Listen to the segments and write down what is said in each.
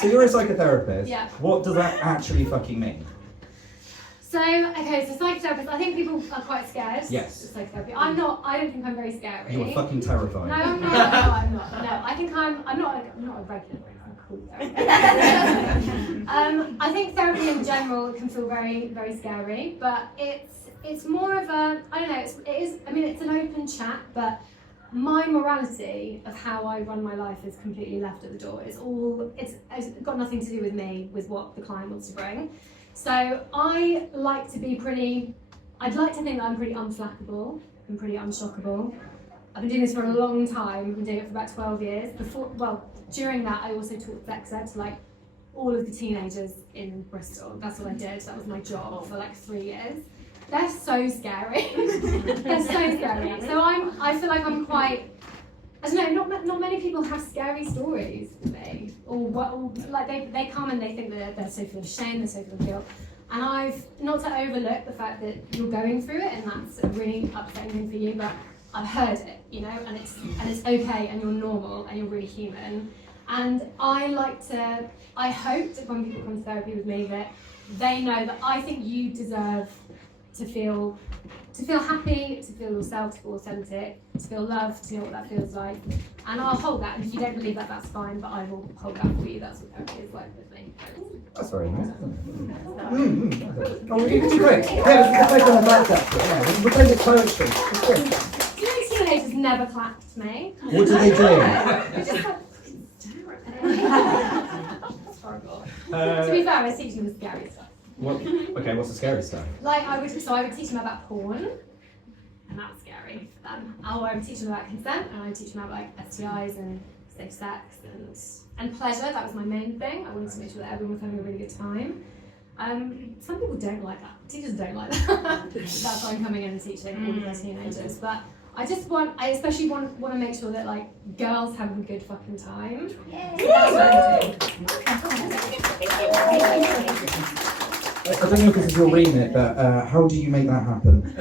So you're a psychotherapist. Yeah. What does that actually fucking mean? So, okay, so psychotherapist, I think people are quite scared. Yes. Of psychotherapy. I don't think I'm very scary. You are fucking terrifying. No, I'm not. No, I'm not. No, I think I'm not a regular, I'm cool therapist. I think therapy in general can feel very, very scary, but it's more of a, I don't know, it's an open chat, but my morality of how I run my life is completely left at the door. It's got nothing to do with me, with what the client wants to bring. So I'd like to think that I'm pretty unflappable and pretty unshockable. I've been doing this for a long time. I've been doing it for about 12 years. During that, I also taught sex ed to like all of the teenagers in Bristol. That's what I did. That was my job for like 3 years. They're so scary. They're so scary. So I feel like I'm quite, I don't know, not many people have scary stories with me. Or like they come and they think that they're so full of shame, they're so full of guilt. And I've, not to overlook the fact that you're going through it and that's a really upsetting thing for you, but I've heard it, you know, and it's okay and you're normal and you're really human. And I hope that when people come to therapy with me that they know that I think you deserve to feel happy, to feel yourself, to feel authentic, to feel loved, to know what that feels like. And I'll hold that. And if you don't believe that, that's fine, but I will hold that for you. That's what therapy is like with me. That's very nice. Oh, it's great. Yeah, let's make on about that. Yeah, we're playing it poetry. It's great. Do you know teenagers never clapped me? What do they do? They just like, that's horrible. To be fair, I was teaching them the scary stuff. Okay, what's the scary stuff? Like I would teach them about porn, and that was scary for them. I would teach them about consent, and I would teach them about like STIs and safe sex and pleasure. That was my main thing. I wanted to make sure that everyone was having a really good time. Some people don't like that. Teachers don't like that. That's why I'm coming in and teaching all of their teenagers. But I especially want to make sure that like girls have a good fucking time. That's what I'm doing. I don't know if this is your remit, but how do you make that happen?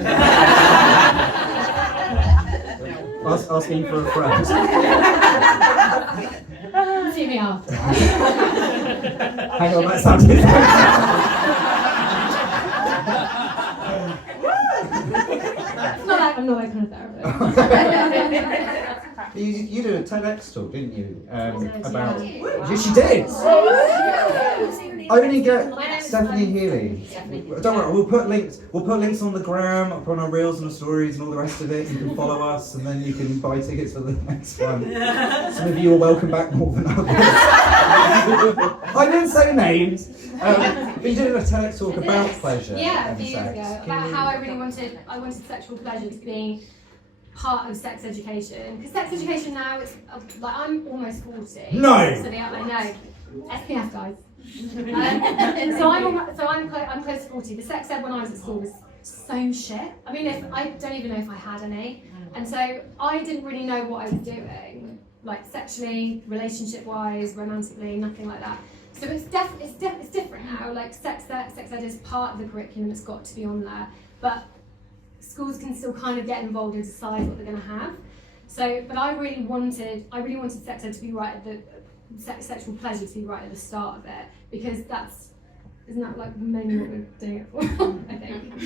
Asking for a friend. See me after. Hang on, that sounded I'm not that kind of therapist. You did a TEDx talk, didn't you? About. Yeah. She did! Only get Stephanie Healey. Don't worry, we'll put links on the gram, up on our reels and the stories and all the rest of it. You can follow us and then you can buy tickets for the next one. Some of you are welcome back more than others. I didn't say names. But you did a TEDx talk about pleasure. Yeah, a few and years sex. ago. About how I really wanted sexual pleasure to be part of sex education. Because sex education now, it's like I'm almost 40. No! So I know. SPF guys. So I'm close to 40. The sex ed when I was at school was so shit. I mean, I don't even know if I had any. And so I didn't really know what I was doing, like sexually, relationship-wise, romantically, nothing like that. So it's different now. Like sex ed is part of the curriculum. It's got to be on there, but schools can still kind of get involved and decide what they're going to have. So, but I really wanted sex ed to be right at the sexual pleasure to be right at the start of it, because isn't that like mainly what we're doing it for? I think.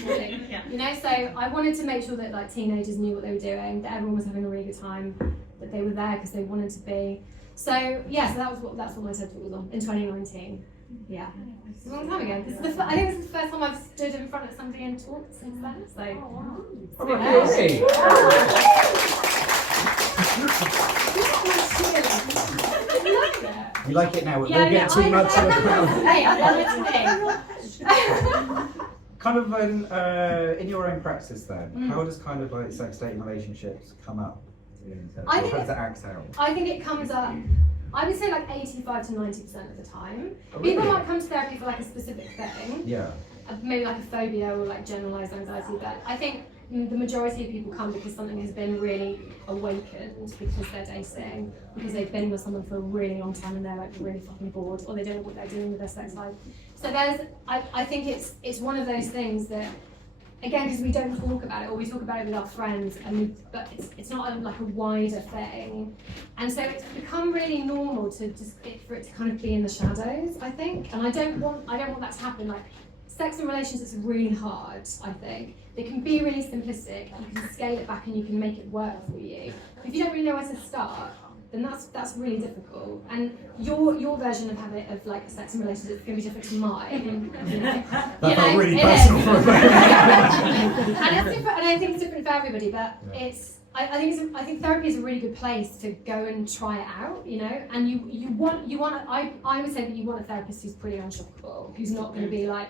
Yeah. You know, so I wanted to make sure that like teenagers knew what they were doing, that everyone was having a really good time, that they were there because they wanted to be. So yeah, so that's what my TED talk was on in 2019. Yeah, it's a long time ago. I think this is the first time I've stood in front of somebody and talked since then. So. You like it now? We'll get too much of it. Hey, I love it. Kind of in your own practice then, how does kind of like sex dating relationships come up? How does it act out? I think it comes up, I would say like 85 to 90% of the time. Oh, really? People might come to therapy for like a specific thing. Yeah. Maybe like a phobia or like generalised anxiety, but I think the majority of people come because something has been really awakened, because they're dating, because they've been with someone for a really long time and they're like really fucking bored, or they don't know what they're doing with their sex life. So I think it's one of those things that again, because we don't talk about it, or we talk about it with our friends, but it's not like a wider thing, and so it's become really normal for it to kind of be in the shadows, I think, and I don't want that to happen. Like, sex and relationships are really hard, I think. They can be really simplistic, you can scale it back and you can make it work for you. If you don't really know where to start, then that's really difficult. And your version of like sex and relationships is going to be different to mine. That felt really personal for a moment. And I think it's different for everybody, but I think therapy is a really good place to go and try it out, and I would say that you want a therapist who's pretty unshockable, who's not going to be like,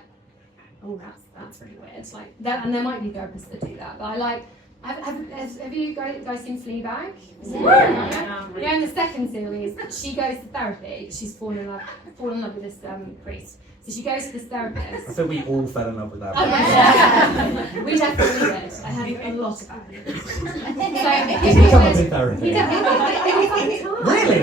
oh, that's really weird. Like that, and there might be therapists that do that, but I like. Have you guys seen Fleabag? Yeah. In the second series, she goes to therapy. She's fallen in love with this priest. So she goes to this therapist. I think we all fell in love with that. Oh, yeah. We definitely did. I heard a lot about it. Does he come up in therapy? Really?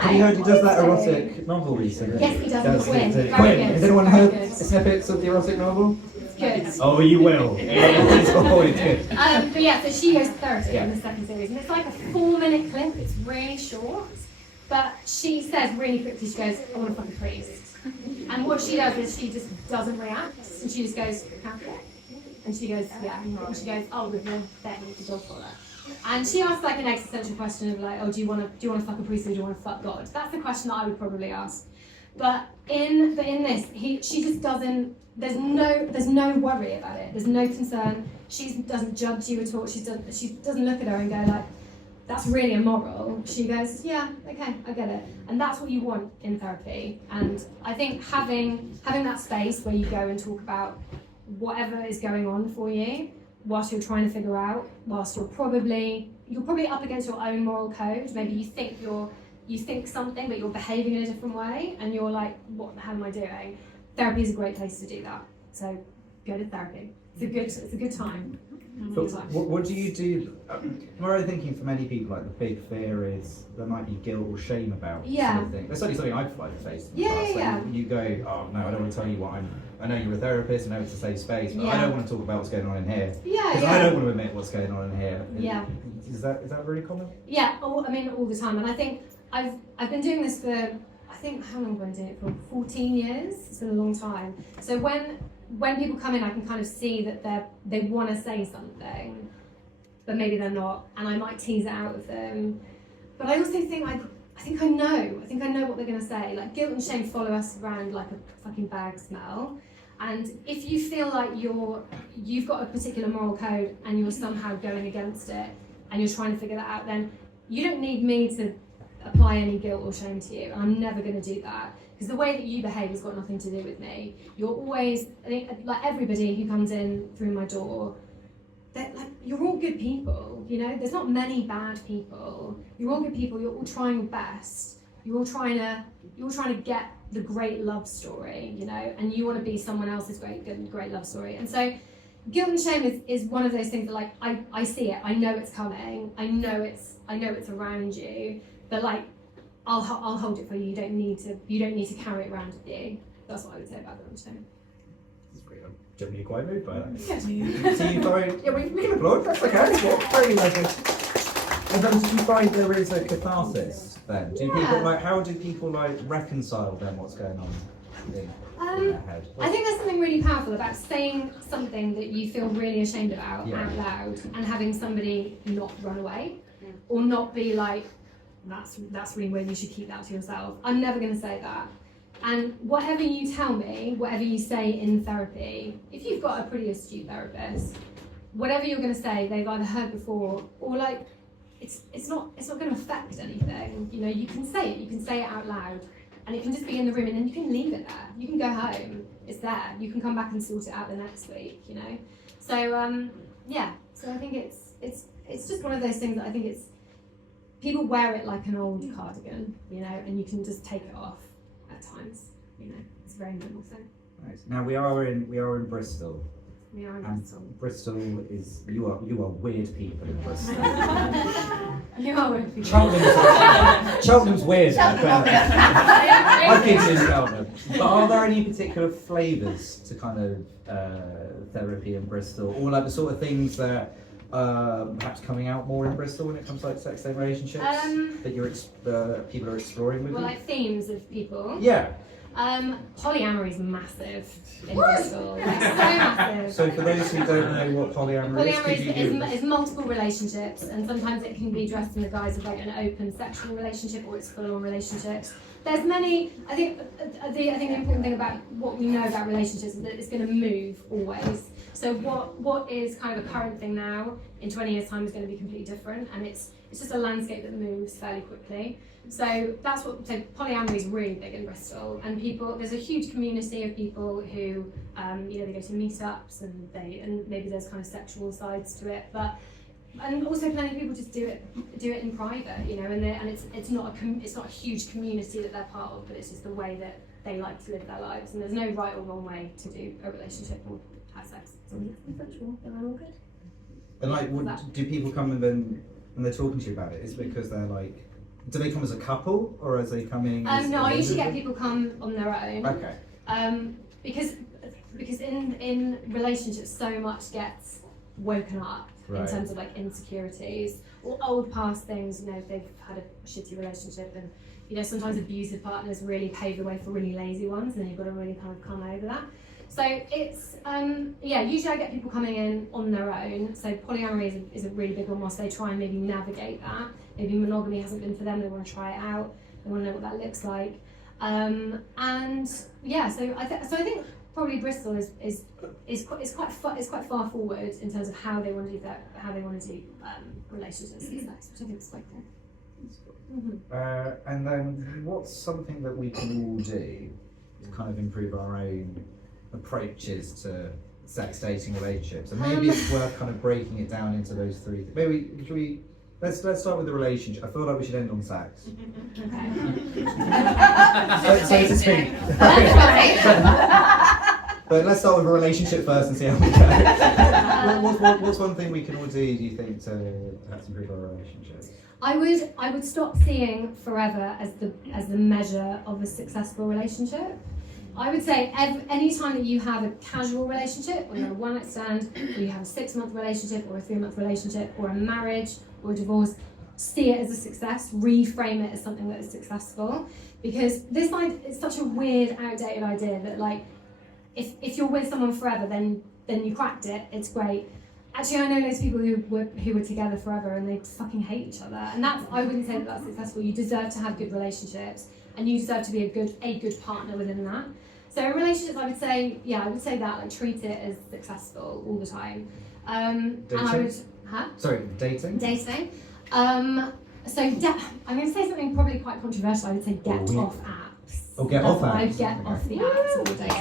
Have you heard he does that erotic novel recently? Yes, he does. Quinn. Has anyone heard snippets of the erotic novel? Good. Oh, you will. It's good. But yeah, so she goes to therapy in the second series, and it's like a 4-minute clip. It's really short, but she says really quickly, she goes, "I want to fuck a priest," and what she does is she just doesn't react, and she just goes, "Catholic," and she goes, "Yeah," and she goes, "Oh, we're going to bet you to go for that." And she asks like an existential question of like, "Oh, do you want to fuck a priest or do you want to fuck God?" That's the question that I would probably ask. But in this, she just doesn't. There's no worry about it. There's no concern. She doesn't judge you at all. She doesn't look at her and go like, "That's really immoral." She goes, "Yeah, okay, I get it." And that's what you want in therapy. And I think having that space where you go and talk about whatever is going on for you, whilst you're trying to figure out, whilst you're probably up against your own moral code. Maybe you think something, but you're behaving in a different way, and you're like, "What the hell am I doing?" Therapy is a great place to do that. So go to therapy. It's a good time. But what do you do? I'm already thinking for many people, like the big fear is there might be guilt or shame about something. That's certainly something I've faced in the past. Like, you go, "Oh no, I don't want to tell you what I know you're a therapist, I know it's a safe space, but I don't want to talk about what's going on in here. Because I don't want to admit what's going on in here." Is that really common? Yeah, all the time. And I think I've been doing this for, how long have I been doing it for? 14 years. It's been a long time. So when people come in, I can kind of see that they want to say something, but maybe they're not, and I might tease it out of them. But I also think I know what they're going to say. Like, guilt and shame follow us around like a fucking bag smell. And if you feel like you've got a particular moral code and you're somehow going against it, and you're trying to figure that out, then you don't need me to apply any guilt or shame to you. I'm never going to do that, because the way that you behave has got nothing to do with me. You're always, like everybody who comes in through my door, you're all good people, there's not many bad people. You're all good people, you're all trying your best. You're all trying to get the great love story, and you want to be someone else's great love story. And so guilt and shame is one of those things that, like, I see it, I know it's coming, I know it's around you. But like, I'll hold it for you. You don't need to carry it around with you. That's what I would say about guilt and shame. That's great. I'm generally quite moved by that. Yeah. So you find, we can applaud. That's okay. Very lovely. And then, do you find there is a catharsis then? How do people reconcile then what's going on in their head? I think there's something really powerful about saying something that you feel really ashamed about out loud, and having somebody not run away, or not be like, that's really weird, you should keep that to yourself. I'm never going to say that. And whatever you tell me, whatever you say in therapy, if you've got a pretty astute therapist, whatever you're going to say, they've either heard before, or like, it's not going to affect anything. You can say it out loud, and it can just be in the room, and then you can leave it there. You can go home, it's there. You can come back and sort it out the next week, So so I think it's just one of those things that I think it's, people wear it like an old cardigan, and you can just take it off at times. It's a very normal thing. Nice. Now we are in Bristol. We are in Bristol. Bristol is you are weird people in Bristol. You are weird people. Cheltenham's weird. I've been to Cheltenham. But are there any particular flavours to kind of therapy in Bristol, or like the sort of things that perhaps coming out more in Bristol when it comes to like sex and relationships that people are exploring with Well, you? like themes of people. Yeah. Polyamory is massive in Bristol, like so massive. So for those who don't know what polyamory Polyamory is multiple relationships, and sometimes it can be dressed in the guise of like an open sexual relationship, or it's full-on relationships. There's many. I think the important thing about what we know about relationships is that it's going to move always. So what is kind of a current thing now, in 20 years' time is going to be completely different, and it's just a landscape that moves fairly quickly. So polyamory is really big in Bristol, and there's a huge community of people who, they go to meetups and maybe there's kind of sexual sides to it, and also plenty of people just do it in private, and it's not a huge community that they're part of, but it's just the way that they like to live their lives, and there's no right or wrong way to do a relationship or have sex. So it's consensual, and all good. And do people come and then when they're talking to you about it, is it because they're like, do they come as a couple or as they coming? No, I usually get people come on their own. Okay. Because in relationships, so much gets woken up in terms of like insecurities or old past things. If they've had a shitty relationship, and sometimes abusive partners really pave the way for really lazy ones, and you've got to really kind of come over that. So it's usually I get people coming in on their own. So polyamory is a really big one, whilst they try and maybe navigate that. Maybe monogamy hasn't been for them, they want to try it out, they want to know what that looks like. So I think probably Bristol is quite far forward in terms of how they want to do relationships and sex, which I think is quite cool. And then what's something that we can all do to kind of improve our own approaches to sex, dating, relationships? And maybe it's worth kind of breaking it down into those three. Maybe let's start with the relationship. I feel like we should end on sex. Okay. So to speak. But let's start with a relationship first and see how we go. What's one thing we can all do you think, to improve our relationships? I would stop seeing forever as the measure of a successful relationship. I would say any time that you have a casual relationship, or you have a one-night stand, or you have a 6-month relationship, or a 3-month relationship, or a marriage, or a divorce, see it as a success, reframe it as something that is successful. Because it's such a weird, outdated idea that like, if you're with someone forever, then you cracked it, it's great. Actually, I know those people who were together forever and they fucking hate each other, and I wouldn't say that that's successful. You deserve to have good relationships, and you deserve to be a good partner within that. So in relationships, I would say that, like, treat it as successful all the time. Dating? And I would, Sorry, dating? Dating. I'm going to say something probably quite controversial. I would say get off apps. Oh, get off apps. I'd get off the apps all day.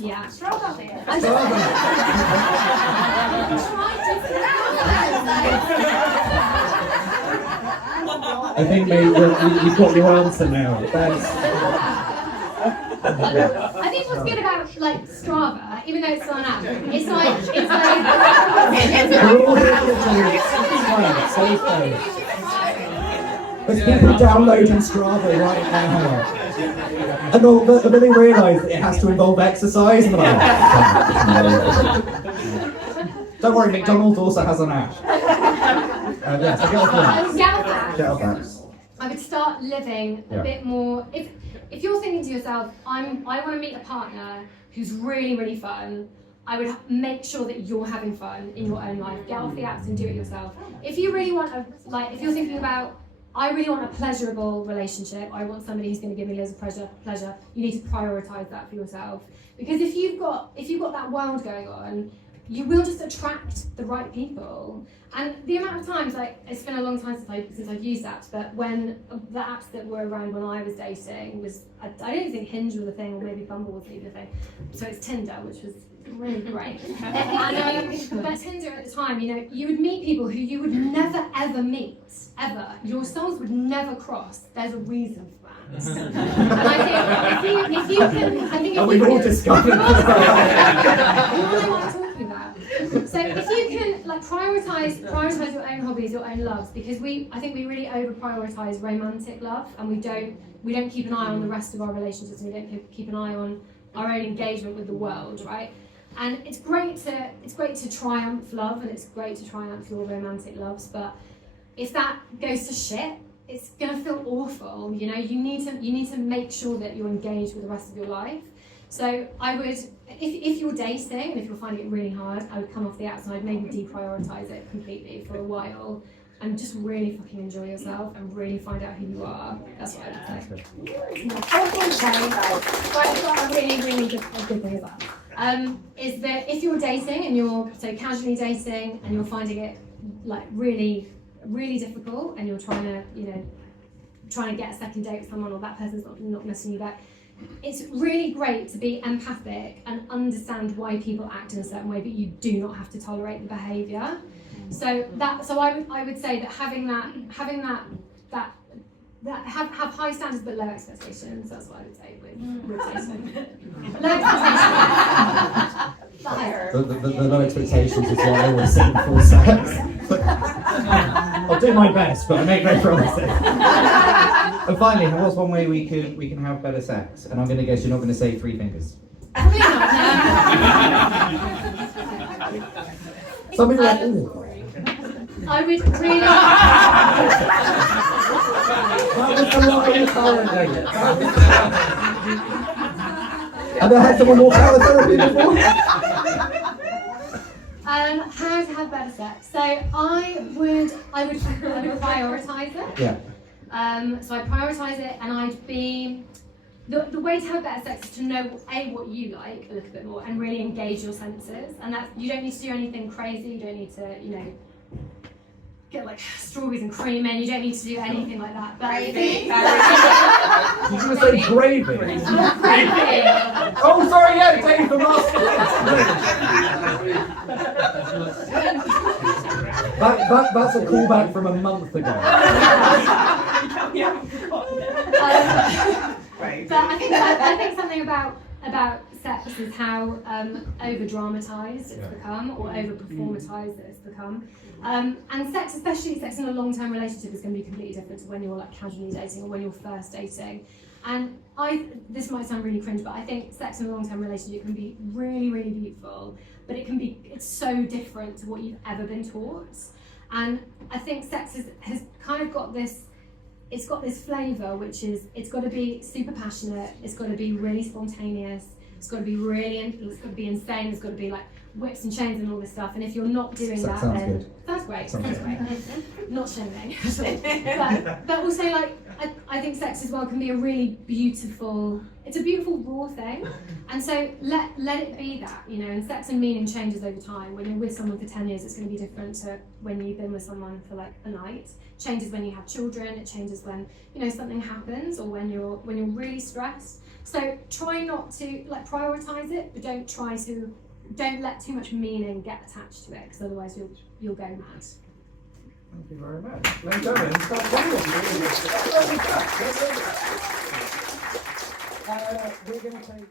Yeah. Stroke out there. I think you've got your answer now. I think what's good about like Strava, even though it's not an app, it's like There's people downloading Strava right now. And then they realise that it has to involve exercise, and they're like, don't worry, McDonald's also has an app. So get off apps. I would start living a bit more. If you're thinking to yourself, I want to meet a partner who's really, really fun, I would make sure that you're having fun in your own life. Get off the apps and do it yourself. If you really want if you're thinking about, I really want a pleasurable relationship, I want somebody who's going to give me loads of pleasure, you need to prioritise that for yourself. Because if you've got that world going on, you will just attract the right people. And the amount of times, like, it's been a long time since I've used apps, but when the apps that were around when I was dating I don't even think Hinge was a thing, or maybe Bumble was even a thing. So it's Tinder, which was really great. But Tinder at the time, you would meet people who you would never ever meet, ever. Your souls would never cross. There's a reason for that. And I think if you can, we've all discovered that. So if you can, like, prioritise prioritize your own hobbies, your own loves, because I think we really over prioritize romantic love, and we don't keep an eye on the rest of our relationships, and we don't keep an eye on our own engagement with the world, right? And it's great to triumph love, and it's great to triumph your romantic loves, but if that goes to shit, it's gonna feel awful. You know, you need to make sure that you're engaged with the rest of your life. So I would, if you're dating and if you're finding it really hard, I would come off the apps and I'd maybe deprioritize it completely for a while and just really fucking enjoy yourself and really find out who you are. That's what I would say. I've got a really good thing about is that if you're dating and you're casually dating and you're finding it like really difficult and you're trying to get a second date with someone, or that person's not messing you back, it's really great to be empathic and understand why people act in a certain way, but you do not have to tolerate the behaviour. So I would say that having that have high standards but low expectations. That's what I would say with dating. Low expectations. The low expectations is what I always say before sex. I'll do my best, but I make no promises. And finally, what's one way we can have better sex? And I'm going to guess you're not going to say 3 fingers. Probably not. Something like, ooh. I would really. That was a lot of currently. Have I had someone walk out of therapy before? How to have better sex? So I would prioritise it. Yeah. So I'd prioritise it, and I'd be the way to have better sex is to know what you like a little bit more and really engage your senses. And that you don't need to do anything crazy. You don't need to get like strawberries and cream in. You don't need to do anything like that. But Did you want to say gravy? Oh, sorry, yeah, take the mask. That's a callback from a month ago. But I think something about sex is how over-dramatised it's become, or over-performatised it's become. And sex, especially sex in a long-term relationship, is going to be completely different to when you're like casually dating or when you're first dating. And this might sound really cringe, but I think sex in a long-term relationship can be really, really beautiful, but it's so different to what you've ever been taught. And I think sex has kind of got this, it's got this flavour, which is, it's got to be super passionate, it's got to be really spontaneous, it's got to be it's got to be insane, it's got to be like whips and chains and all this stuff. And if you're not doing that, sounds then good. That's great. Sounds Great. Not shaming. but also, like, I think sex as well can be a really beautiful. It's a beautiful raw thing, and so let it be that, And sex and meaning changes over time. When you're with someone for 10 years, it's going to be different to when you've been with someone for like a night. It changes when you have children. It changes when something happens, or when you're really stressed. So try not to prioritize it, but don't let too much meaning get attached to it, because otherwise you'll go mad. Thank you very much. Ladies and gentlemen, we're going to take